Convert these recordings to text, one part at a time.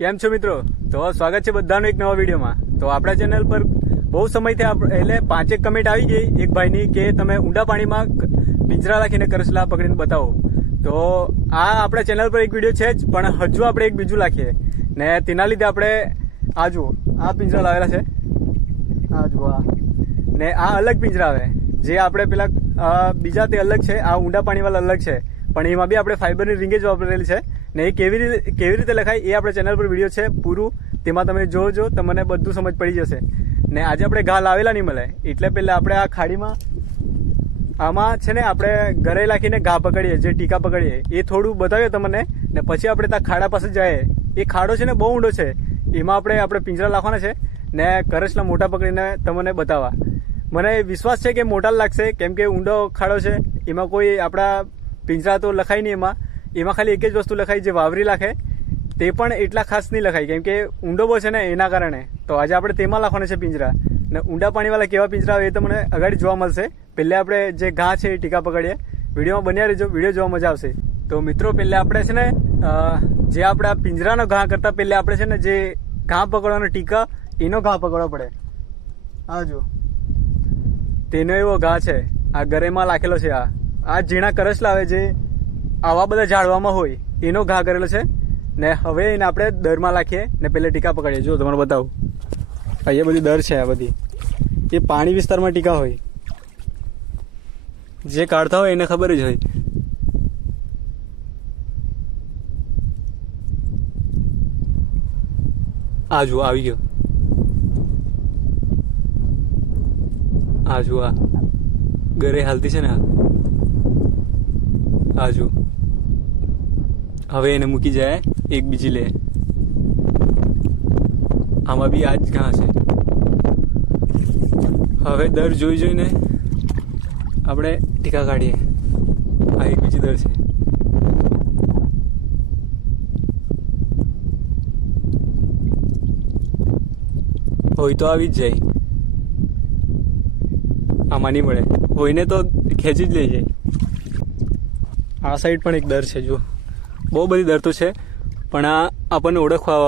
કેમ છો મિત્રો? તો સ્વાગત છે બધાનું એક નવા વિડીયોમાં। તો આપણા ચેનલ પર બહુ સમયથી એટલે 5 કમેન્ટ આવી ગઈ એક ભાઈની કે તમે ઊંડા પાણીમાં પિંજરા રાખીને કરસલા પકડીને બતાવો। તો આ આપણા ચેનલ પર એક વિડીયો છે જ, પણ હજુ આપણે એક બીજું રાખીએ ને તેના લીધે આપણે આ જુઓ આ પિંજરા લાવેલા છે, આ જુઓ ને આ અલગ પિંજરા આવે જે આપણે પેલા બીજા તે અલગ છે, આ ઊંડા પાણીવાળા અલગ છે, પણ એમાં બી આપણે ફાઈબરની રિંગ જ વાપરેલી છે ને એ કેવી રીતે લખાય એ આપણે ચેનલ પર વિડીયો છે પૂરું, તેમાં તમે જોજો, તમને બધું સમજ પડી જશે। ને આજે આપણે ઘા લાવેલા નહીં મળે એટલે પહેલાં આપણે આ ખાડીમાં આમાં છે ને આપણે ઘરે રાખીને ઘા પકડીએ, જે ટીકા પકડીએ એ થોડું બતાવીએ તમને ને પછી આપણે ત્યાં ખાડા પાસે જઈએ। એ ખાડો છે ને બહુ ઊંડો છે, એમાં આપણે પિંજરા રાખવાના છે ને કરસલા મોટા પકડીને તમને બતાવવા। મને વિશ્વાસ છે કે મોટા લાગશે, કેમ કે ઊંડો ખાડો છે, એમાં કોઈ આપણા પિંજરા તો લખાય નહીં, એમાં ખાલી એક જ વસ્તુ લખાય જે વાવરી લાખે, તે પણ એટલા ખાસ નહીં લખાય કેમ કે ઊંડો બહુ છે ને એના કારણે। તો આજે આપણે તેમાં લાખવાના છે પિંજરા ને ઊંડા પાણીવાળા કેવા પિંજરા આવે એ તમને આગળ જોવા મળશે। પહેલે આપણે જે ઘા છે એ ટીકા પકડીએ, વિડીયોમાં બન્યા રહેજો, વિડીયો જોવા મજા આવશે। તો મિત્રો પહેલે આપણે છે ને જે આપણા પિંજરાનો ઘા કરતાં પહેલે આપણે છે ને જે ઘા પકડવાનો ટીકા એનો ઘા પકડવો પડે। આ જો તેનો એવો ઘા છે, આ ગરેમાં લાખેલો છે, આ ઝીણા કરસલા આવે જે આવા બધા ઝાડવામાં હોય એનો ઘા કરેલો છે ને હવે એને આપણે દરમાં લાખીએ ને પહેલે ટીકા પકડીએ। જો તમને બતાવું, અહીંયા બધી દર છે, આ બધી એ પાણી વિસ્તારમાં ટીકા હોય, જે કાઢતા હોય એને ખબર જ હોય। આ જુઓ આવી ગયો, આ જુઓ આ ઘરે હાલતી છે ને આ જુઓ, હવે એને મૂકી જાય એક બીજી લે, આમાં બી આ જ ઘા છે। હવે દર જોઈને આપણે ટીકા કાઢીએ, આ એક બીજી દર છે, હોય તો આવી જ જાય, આમાં નહીં મળે, હોયને તો ખેંચી જ લઈ જાય। આ સાઈડ પણ એક દર છે, જુઓ બહુ બધી દર તો છે, પણ આ આપણને ઓળખવા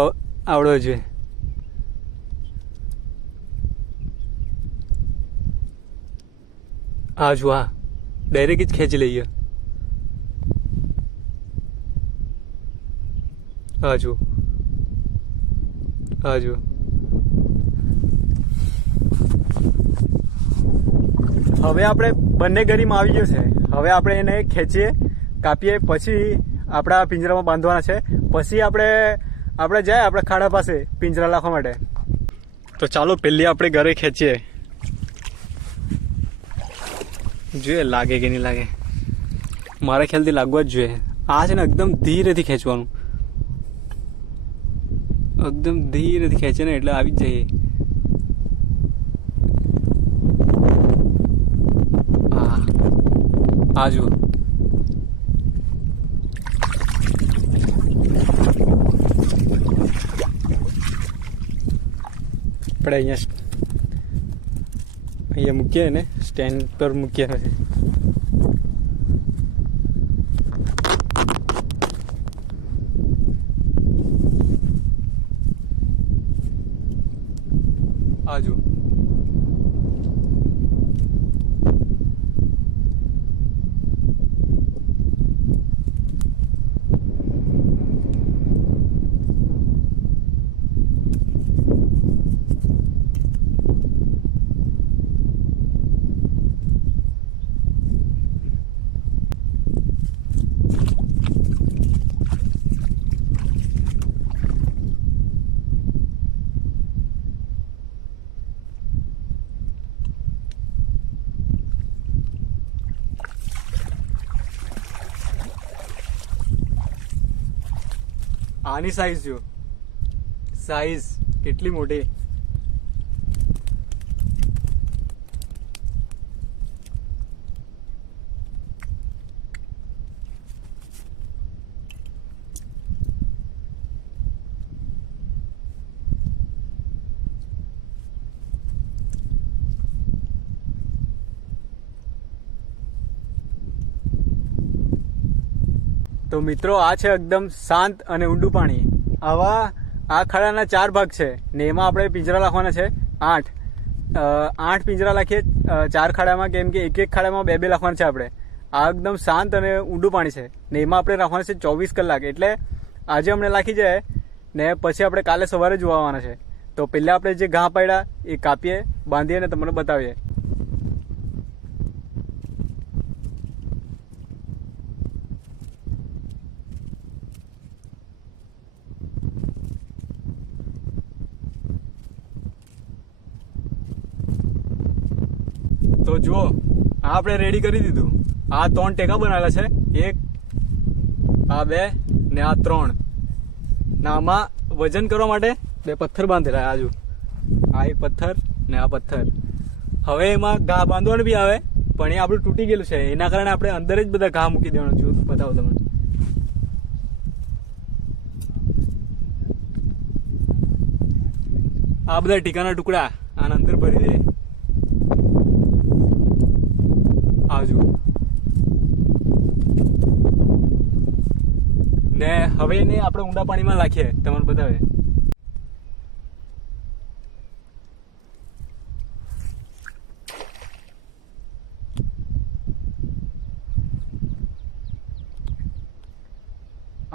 આવડવો જોઈએ। આ જુઓ આ ડાયરેક્ટ જ ખેંચી લઈએ, આ જુઓ આ જુઓ, હવે આપણે બંને ગરીમાં આવી ગયો છે, હવે આપણે એને ખેંચીએ, કાપીએ, પછી આપણા પિંજરામાં બાંધવાના છે, પછી આપણે જાય આપણા ખાડા પાસે પિંજરા રાખવા માટે। તો ચાલો પહેલી આપણે ઘરે ખેંચીએ, જોઈએ લાગે કે નહીં લાગે, મારા ખ્યાલથી લાગવા જ જોઈએ। આ છે ને એકદમ ધીરેથી ખેંચવાનું, એકદમ ધીરેથી ખેંચે ને એટલે આવી જ જઈએ। આ જુઓ આપણે અહીંયા મૂકીએ ને સ્ટેન્ડ પર મૂકીએ, આ જુઓ આની સાઈઝ જો, સાઈઝ કેટલી મોટી, તો મિત્રો આ છે એકદમ શાંત અને ઊંડું પાણી। આવા આ ખાડાના 4 ભાગ છે ને એમાં આપણે પિંજરા રાખવાના છે 8. 8 પિંજરા રાખીએ 4 ખાડામાં, કેમ કે એક ખાડામાં 2 રાખવાના છે આપણે. આ એકદમ શાંત અને ઊંડું પાણી છે ને એમાં આપણે રાખવાના છે 24 કલાક. એટલે આજે અમને લાગી જાય ને પછી આપણે કાલે સવારે જોવા આવવાના છે. તો પહેલાં આપણે જે ઘા પાડ્યા એ કાપીએ, બાંધીએ અને તમને બતાવીએ. તો જુઓ, આ આપણે રેડી કરી દીધું. આ 3 ટેકા બનાવેલા છે, 1, આ 2 ને આ 3. ને આમાં વજન કરવા માટે 2 પથ્થર બાંધેલા. આજુ આ એક પથ્થર ને આ પથ્થર. હવે એમાં ઘા બાંધવાનું બી આવે, પણ એ આપણું તૂટી ગયેલું છે, એના કારણે આપણે અંદર જ બધા ઘા મૂકી દેવાનું. જો બતાવો તમને. આ બધા ટીકાના ટુકડા આના અંદર ભરી દે. આવજો. ને હવે એને આપણે ઊંડા પાણીમાં નાખીએ, તમને બતાવે.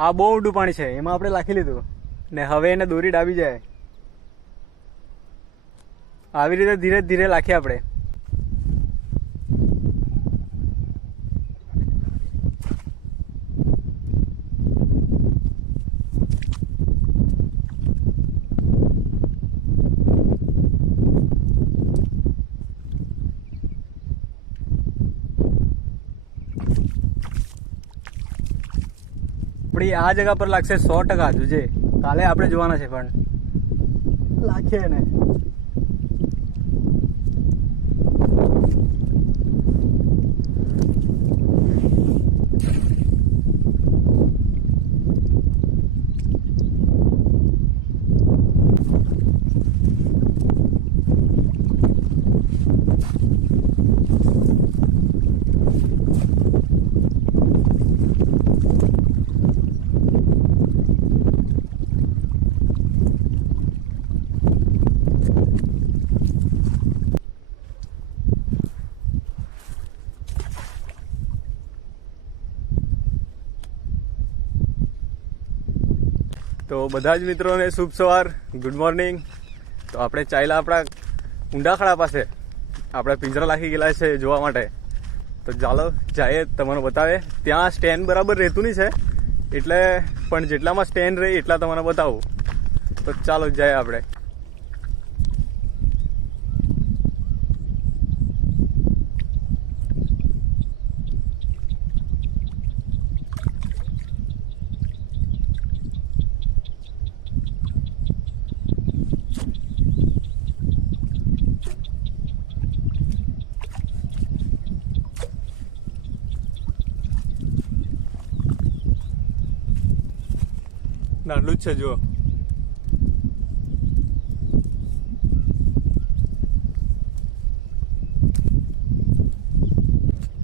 આ બહુ ઊંડું પાણી છે, એમાં આપણે નાખી લીધું ને હવે એને દોરી ડાબી જાય. આવી રીતે ધીરે ધીરે નાખીએ આપણે. આપણી આ જગા પર લાગશે 100%. જોજે, કાલે આપણે જોવાના છે, પણ લાખીએ ને. તો બધા જ મિત્રોને શુભ સવાર, ગુડ મોર્નિંગ. તો આપણે ચાલ્યા આપણા ઊંડા ખાડા પાસે. આપણે પિંજરા લાગી ગયેલા છે જોવા માટે. તો ચાલો જઈએ, તમને બતાવે. ત્યાં સ્ટેન્ડ બરાબર રહેતું નહીં છે, એટલે પણ જેટલામાં સ્ટેન્ડ રહે એટલા તમને બતાવું. તો ચાલો જઈએ આપણે. નાનું જ છે જો.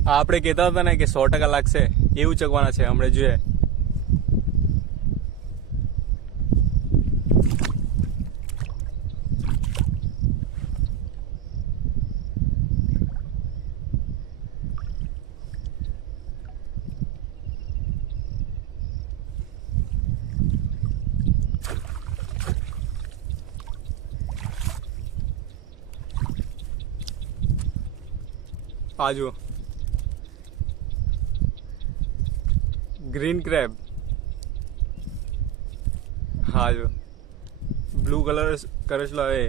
આપણે કહેતા હતા ને કે 100% લાગશે, એવું ચકવાના છે. હમણાં જોઈએ. આ જુઓ, ગ્રીન ક્રેબ. હા જો, બ્લુ કલર કરેલો એ.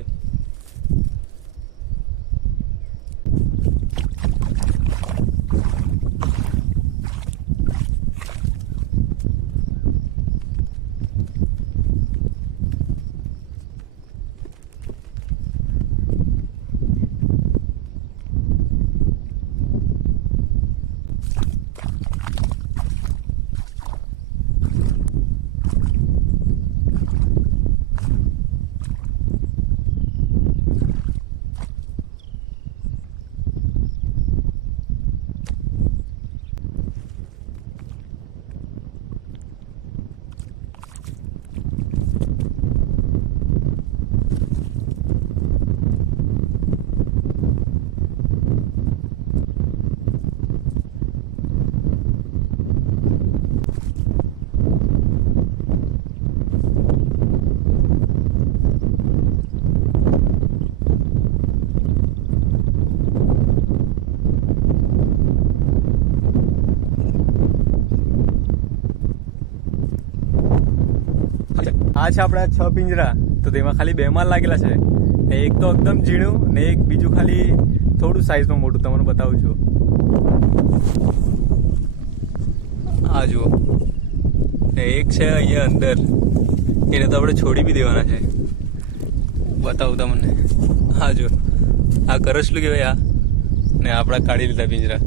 આ છે આપણા 6 પિંજરા. તો તેમાં ખાલી 2 માલ લાગેલા છે. એક તો એકદમ ઝીણું ને એક બીજું ખાલી થોડું સાઈઝમાં મોટું. તમને બતાવું છું. આ જુઓ, એક છે અહીંયા અંદર, એને તો આપણે છોડી બી દેવાના છે. બતાવું તમને. હા જો, આ કરસલું કહેવાય. આ ને આપણા કાઢી લીધા પિંજરા.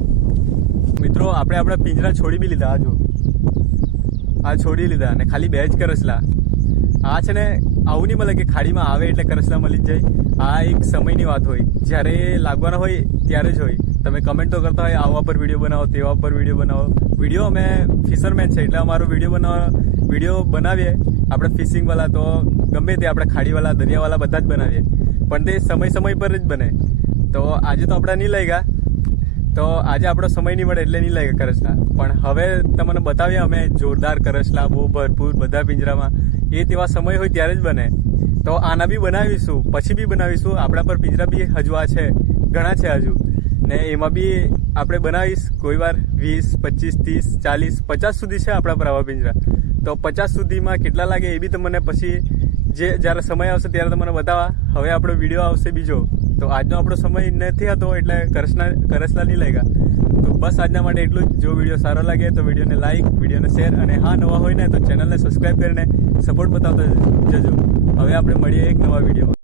મિત્રો આપણે આપણા પિંજરા છોડી બી લીધા. આ જો, આ છોડી લીધા અને ખાલી 2 જ કરસલા. આ છે ને આવું નહીં મળે કે ખાડીમાં આવે એટલે કરસલા મળી જ જાય. આ એક સમયની વાત હોય, જ્યારે લાગવાના હોય ત્યારે જ હોય. તમે કમેન્ટ તો કરતા હોય આવા પર વિડીયો બનાવો, તેવા પર વિડીયો બનાવો. વિડીયો અમે ફિશરમેન છે એટલે અમારો વિડીયો બનાવીએ આપણે ફિશિંગવાળા, તો ગમે તે આપણે ખાડીવાળા, દરિયાવાળા બધા જ બનાવીએ. પણ તે સમય પર જ બને. તો આજે તો આપણે નહીં લઈ ગયા, તો આજે આપણો સમય નહીં મળે એટલે નહીં લઈ ગયા કરસલા. પણ હવે તમને બતાવીએ અમે જોરદાર કરસલા, બહુ ભરપૂર બધા પિંજરામાં. એ તેવા સમય હોય ત્યારે જ બને. તો આના બી બનાવીશું, પછી બી બનાવીશું. આપણા પર પિંજરા બી હજુ આ છે, ઘણા છે હજુ. ને એમાં બી આપણે બનાવીશ કોઈ વાર 20, 25, 30, 40, 50 સુધી છે આપણા પર આવા પિંજરા. તો 50 સુધીમાં કેટલા લાગે એ બી તમને પછી જ્યારે સમય આવશે ત્યારે તમને બતાવવા. હવે આપણો વિડીયો આવશે બીજો. તો આજનો આપણો સમય નથી હતો એટલે કરસલા નહીં લાગ્યા. તો બસ આજના માટે એટલું જ. જો વિડીયો સારો લાગે તો વિડીયોને લાઈક, વિડીયોને શેર, અને હા નવા હોય ને તો ચેનલને સબસ્ક્રાઈબ કરીને સપોર્ટ બતાવતા જજો. હવે આપણે મળીએ એક નવા વિડીયોમાં.